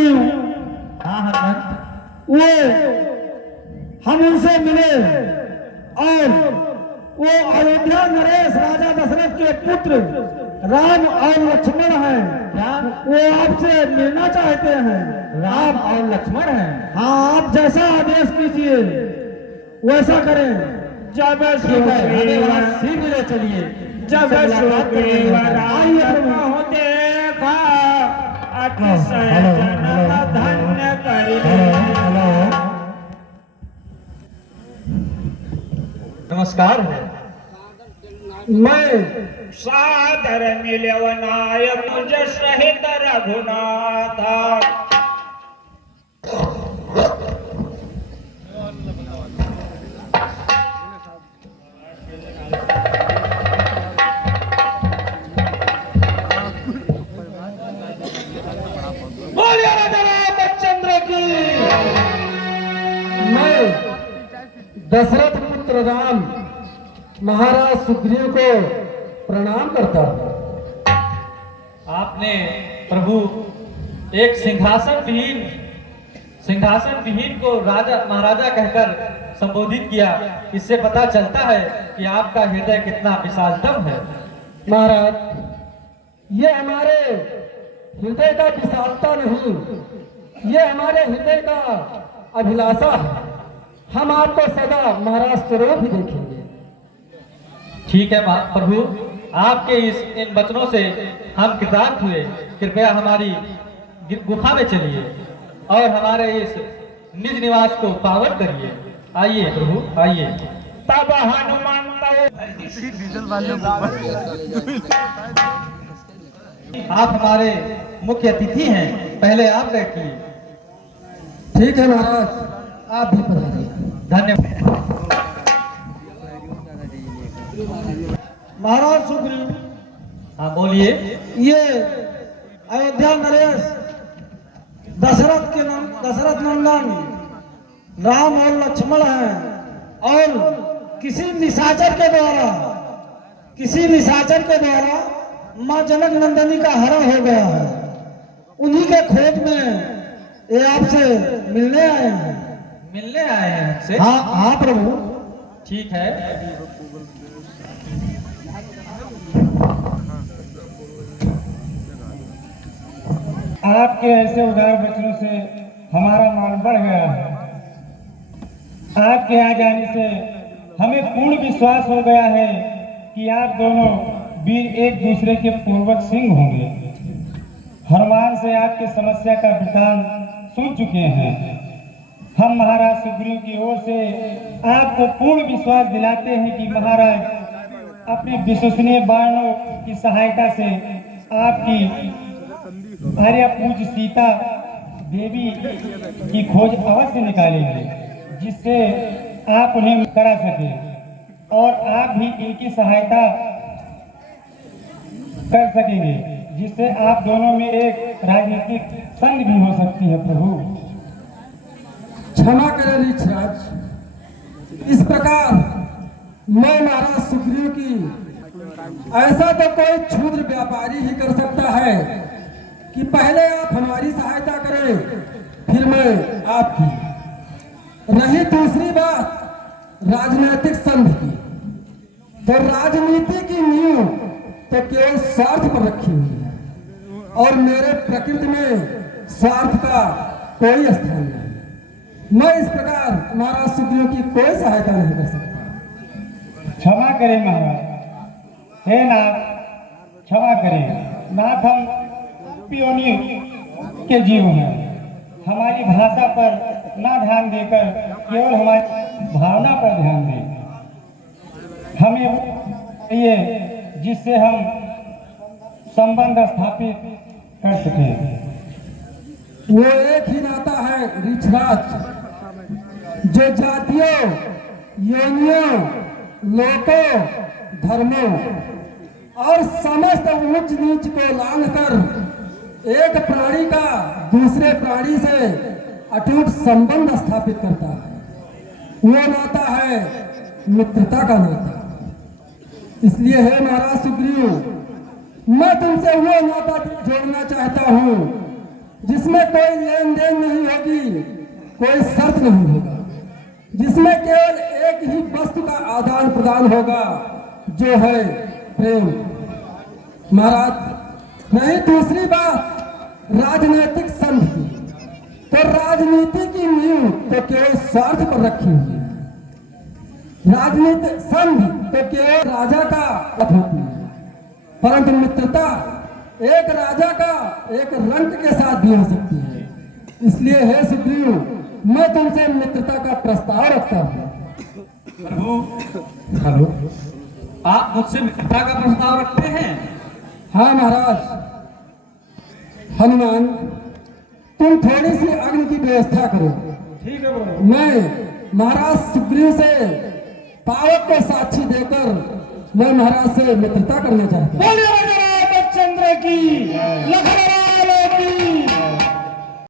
सुग्रीव, हाँ हनुमंत, वो हम उनसे मिले और वो अयोध्या नरेश राजा दशरथ के पुत्र राम और लक्ष्मण हैं। क्या वो आपसे मिलना चाहते हैं। राम और लक्ष्मण हैं? हाँ, आप जैसा आदेश कीजिए वैसा करें। जब ठीक है, हमें वहाँ शीघ्र ले चलिए। जब सुग्रीव राम कहु देखा, अतिशय जन्म धन्य करिले। नमस्कार है। मैं सादर मिलवनाय मुझ सहित रघुनाथ। बोलिए राजा रामचंद्र की। मैं दशरथ पुत्र राम महाराज सुग्रीव को प्रणाम करता हूँ। आपने प्रभु एक सिंहासन विहीन को राजा महाराजा कहकर संबोधित किया। इससे पता चलता है कि आपका हृदय कितना विशालतम है। महाराज, ये हमारे हृदय का विशालता नहीं, ये हमारे हृदय का अभिलाषा है। हम आपको सदा महाराज स्वरूप ही देखेंगे। ठीक है प्रभु, आपके इन वचनों से हम कृतार्थ हुए। कृपया हमारी गुफा में चलिए और हमारे इस निज निवास को पावन करिए। आइए प्रभु, आइए। तब हनुमंत आप हमारे मुख्य अतिथि हैं, पहले आप बैठिए। ठीक है महाराज, आप भी पधारिए। धन्यवाद। महाराज सुग्रीव, हाँ बोलिए। ये अयोध्या नरेश दशरथ नंदन राम और लक्ष्मण हैं और किसी निशाचर के द्वारा मां जनक नंदनी का हरण हो गया है। उन्हीं के खोज में ये आपसे मिलने आए हैं। मिलने आए हैं हमसे? हाँ हाँ प्रभु। ठीक है। आपके ऐसे उदार वचनों से हमारा मान बढ़ गया है। आपके आ जाने से हमें पूर्ण विश्वास हो गया है कि आप दोनों वीर एक दूसरे के पूर्वक सिंह होंगे। हनुमान से आपकी समस्या का वृतांत सुन चुके हैं। हम महाराज सुग्रीव की ओर से आपको पूर्ण विश्वास दिलाते हैं कि महाराज अपने विश्वसनीय बाणों की सहायता से आपकी आर्या पूज सीता देवी की खोज अवश्य निकालेंगे, जिससे आप उन्हें करा सके और आप भी इनकी सहायता कर सकेंगे, जिससे आप दोनों में एक राजनीतिक संधि भी हो सकती है। प्रभु क्षमा करें रीछराज, इस प्रकार मैं महाराज सुग्रीव की ऐसा तो कोई क्षुद्र व्यापारी ही कर सकता है कि पहले आप हमारी सहायता करें फिर मैं आपकी। रही दूसरी बात राजनीतिक संधि की, तो राजनीति की नींव तो केवल स्वार्थ पर रखी हुई है और मेरे प्रकृति में स्वार्थ का कोई स्थान नहीं। मैं इस प्रकार महाराज सुग्रीव की कोई सहायता नहीं कर सकता। क्षमा करें महाराज। हे नाथ, क्षमा करें। नाथ, हम पियोनी के जीव हैं। हमारी भाषा पर ना ध्यान देकर केवल हमारी भावना पर ध्यान दें। हमें चाहिए जिससे हम संबंध स्थापित कर सकें। वो एक ही नाता है रीछराज, जो जातियों, योनियों, लोकों, धर्मों और समस्त ऊंच नीच को लांघकर एक प्राणी का दूसरे प्राणी से अटूट संबंध स्थापित करता है। वो नाता है मित्रता का नाता। इसलिए है महाराज सुग्रीव, मैं तुमसे वो नाता जोड़ना चाहता हूँ जिसमें कोई लेन देन नहीं होगी, कोई शर्त नहीं होगा, जिसमें केवल एक ही वस्तु का आदान प्रदान होगा, जो है प्रेम। महाराज, नहीं दूसरी बात राजनीतिक संघ की, तो राजनीति की नींव तो केवल स्वार्थ पर रखी हुई है। राजनीतिक संघ तो केवल राजा का पद होती है, परंतु मित्रता एक राजा का एक रंक के साथ भी हो सकती है। इसलिए हे सुग्रीव, मैं तुमसे मित्रता का प्रस्ताव रखता हूँ। हेलो, आप मुझसे मित्रता का प्रस्ताव रखते हैं? हाँ महाराज। हनुमान, तुम थोड़ी सी अग्नि की व्यवस्था करो। ठीक है प्रभु। मैं महाराज सुग्रीव से पावक को साक्षी देकर मैं महाराज से मित्रता करना चाहता हूँ। बोलिए राजा रामचंद्र की